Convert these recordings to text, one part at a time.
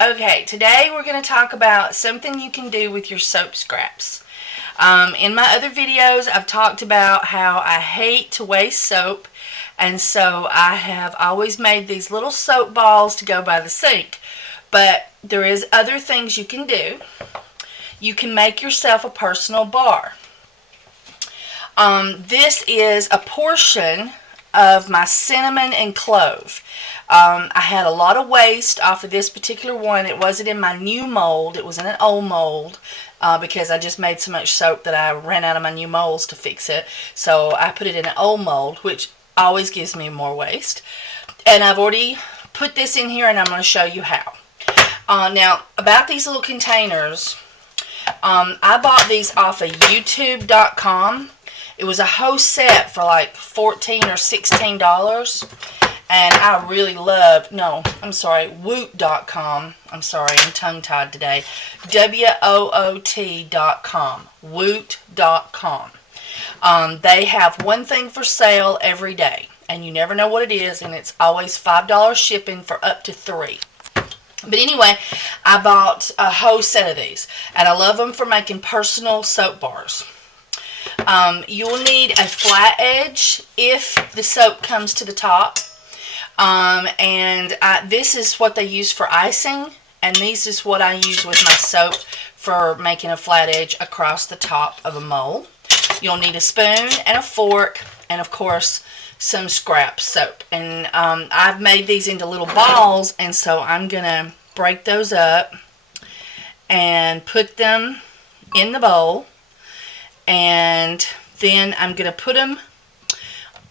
Okay, today we're going to talk about something you can do with your soap scraps. In my other videos, I've talked about how I hate to waste soap, and so I have always made these little soap balls to go by the sink. But there is other things you can do. You can make yourself a personal bar. This is a portion of my cinnamon and clove. I had a lot of waste off of this particular one. It wasn't in my new mold. It was in an old mold because I just made so much soap that I ran out of my new molds to fix it. So I put it in an old mold, which always gives me more waste. And I've already put this in here, and I'm going to show you how. Now, about these little containers, I bought these off of YouTube.com. It was a whole set for like $14 or $16. And I really loved, Woot.com. I'm sorry, I'm tongue-tied today. WOOT.com. Woot.com. They have one thing for sale every day. And you never know what it is. And it's always $5 shipping for up to 3. But anyway, I bought a whole set of these. And I love them for making personal soap bars. You'll need a flat edge if the soap comes to the top. This is what they use for icing, and this is what I use with my soap for making a flat edge across the top of a mold. You'll need a spoon and a fork, and of course some scrap soap. And I've made these into little balls, and so I'm gonna break those up and put them in the bowl, and then I'm gonna put them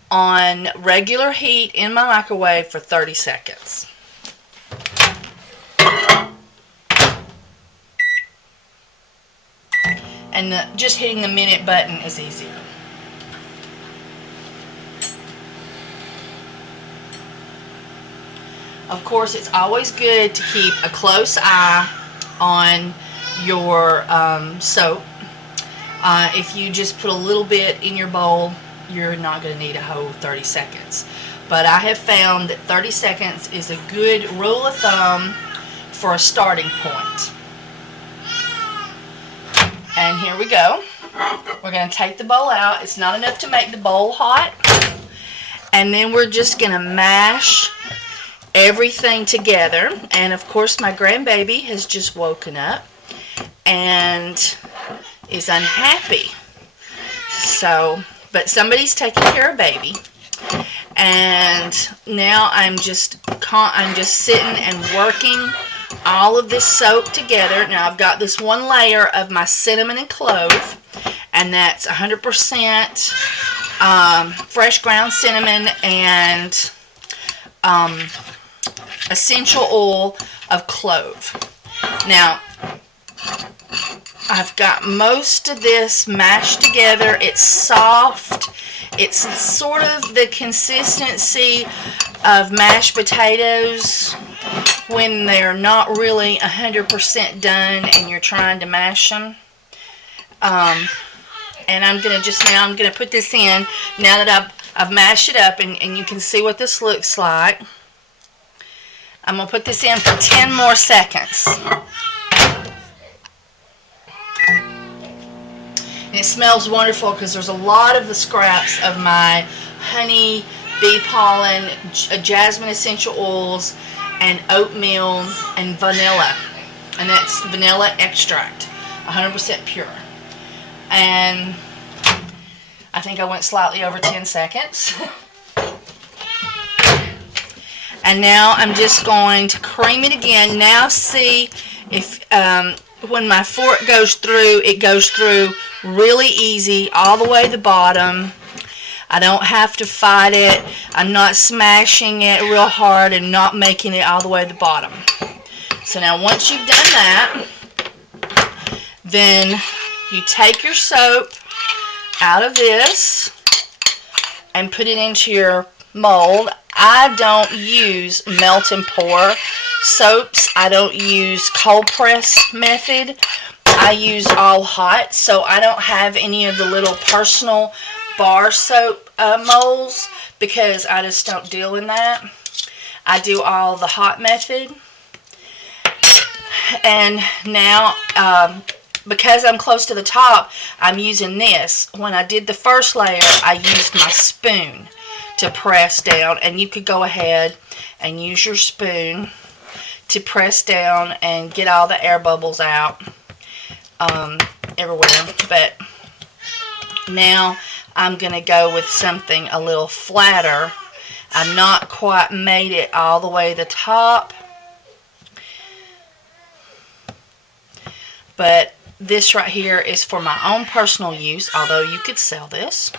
on regular heat in my microwave for 30 seconds. And just hitting the minute button is easy. Of course, it's always good to keep a close eye on your soap. If you just put a little bit in your bowl, you're not going to need a whole 30 seconds. But I have found that 30 seconds is a good rule of thumb for a starting point. And here we go. We're going to take the bowl out. It's not enough to make the bowl hot. And then we're just going to mash everything together. And of course my grandbaby has just woken up and is unhappy. But somebody's taking care of baby, and now I'm just sitting and working all of this soap together. Now I've got this one layer of my cinnamon and clove, and that's 100% fresh ground cinnamon and essential oil of clove. Now I've got most of this mashed together. It's soft. It's sort of the consistency of mashed potatoes when they're not really 100% done and you're trying to mash them. And I'm going to put this in now that I've mashed it up, and you can see what this looks like. I'm going to put this in for 10 more seconds. It smells wonderful because there's a lot of the scraps of my honey, bee pollen, jasmine essential oils, and oatmeal and vanilla. And that's vanilla extract, 100% pure. And I think I went slightly over 10 seconds. And now I'm just going to cream it again. Now see if when my fork goes through, it goes through really easy all the way to the bottom. I don't have to fight it. I'm not smashing it real hard and not making it all the way to the bottom. So now once you've done that, then you take your soap out of this and put it into your mold. I don't use melt and pour soaps. I don't use cold press method. I use all hot, so I don't have any of the little personal bar soap molds because I just don't deal in that. I do all the hot method. And now, because I'm close to the top, I'm using this. When I did the first layer, I used my spoon to press down, and you could go ahead and use your spoon to press down and get all the air bubbles out everywhere. But now I'm going to go with something a little flatter. I've not quite made it all the way to the top, but this right here is for my own personal use, although you could sell this.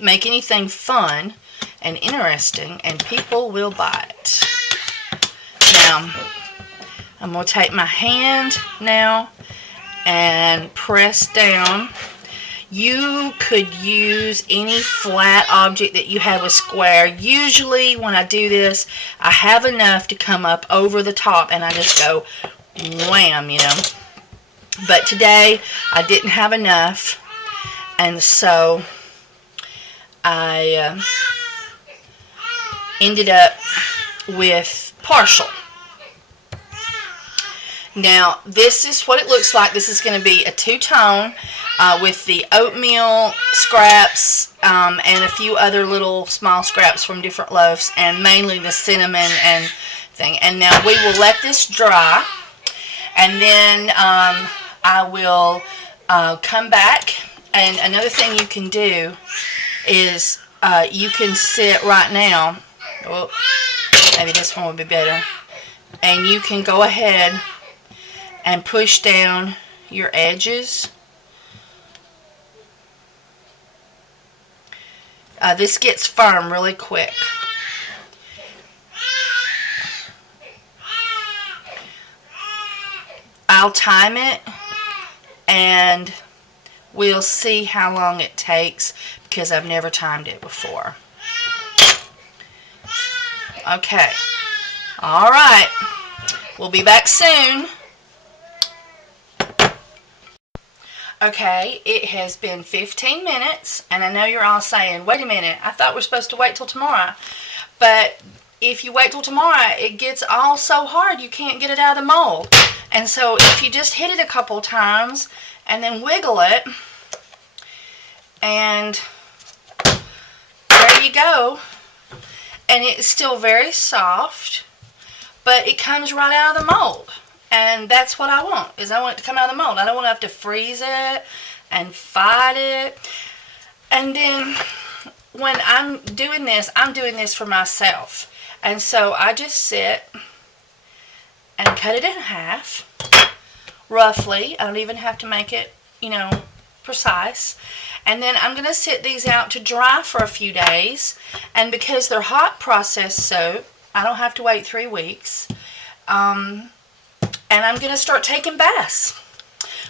Make anything fun and interesting, and people will buy it. Now, I'm going to take my hand now and press down. You could use any flat object that you have a square. Usually when I do this, I have enough to come up over the top and I just go wham, you know. But today I didn't have enough, and so I ended up with partial. Now, this is what it looks like. This is going to be a two-tone with the oatmeal scraps and a few other little small scraps from different loaves, and mainly the cinnamon and thing. And now we will let this dry, and then I will come back. And another thing you can do is you can sit right now. Oh, maybe this one would be better. And you can go ahead and push down your edges. This gets firm really quick. I'll time it, and we'll see how long it takes because I've never timed it before. Okay. All right. We'll be back soon. Okay, it has been 15 minutes, and I know you're all saying, wait a minute, I thought we're supposed to wait till tomorrow. But if you wait till tomorrow, it gets all so hard you can't get it out of the mold. And so if you just hit it a couple times and then wiggle it, and there you go. And it's still very soft, but it comes right out of the mold. And that's what I want, is I want it to come out of the mold. I don't want to have to freeze it and fight it. And then when I'm doing this for myself. And so I just sit and cut it in half, roughly. I don't even have to make it, you know, precise. And then I'm going to sit these out to dry for a few days. And because they're hot processed soap, I don't have to wait 3 weeks. And I'm going to start taking baths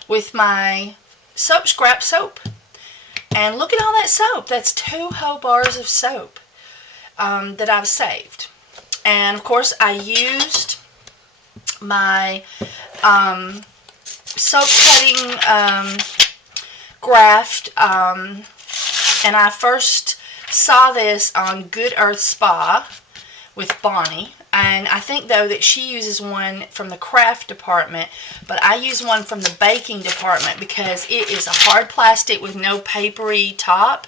with my soap scrap soap. And look at all that soap. That's 2 whole bars of soap that I've saved. And of course I used my soap cutting graft, and I first saw this on Good Earth Spa with Bonnie. And I think, though, that she uses one from the craft department, but I use one from the baking department because it is a hard plastic with no papery top,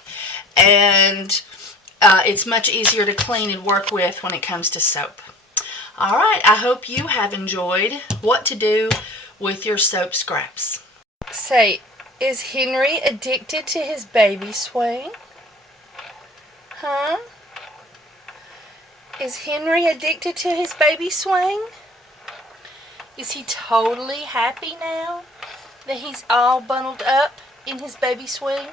and it's much easier to clean and work with when it comes to soap. All right, I hope you have enjoyed what to do with your soap scraps. Say, is Henry addicted to his baby swing? Huh? Is Henry addicted to his baby swing? Is he totally happy now that he's all bundled up in his baby swing?